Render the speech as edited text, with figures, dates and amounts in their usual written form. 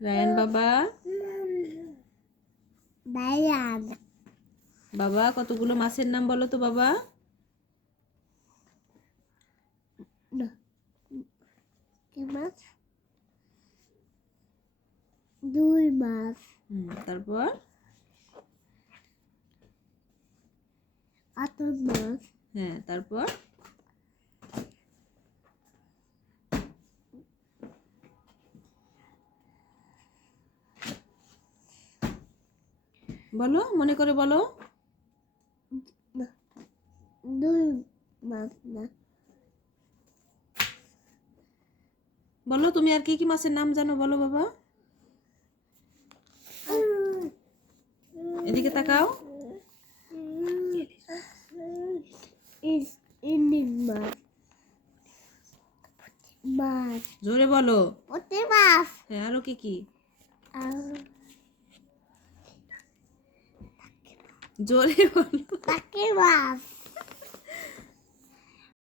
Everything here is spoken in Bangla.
রায়ান বাবা, বায়ান বাবা কতগুলো মাছের নাম বলো তো বাবা। কি মাছ? দুই মাছ। তারপর আতর মাছ। হ্যাঁ, তারপর বলো, মনে করে বলো। দুই মাছ না, বলো তুমি আর কি কি মাছের নাম জানো বলো বাবা। এদিকে তাকাও। ইলিশ মাছ, মাছ, জোরে বলো। পুঁটি মাছ, হ্যাঁ, আরো কি কি? আর জোরে বলো। টাকি মাছ।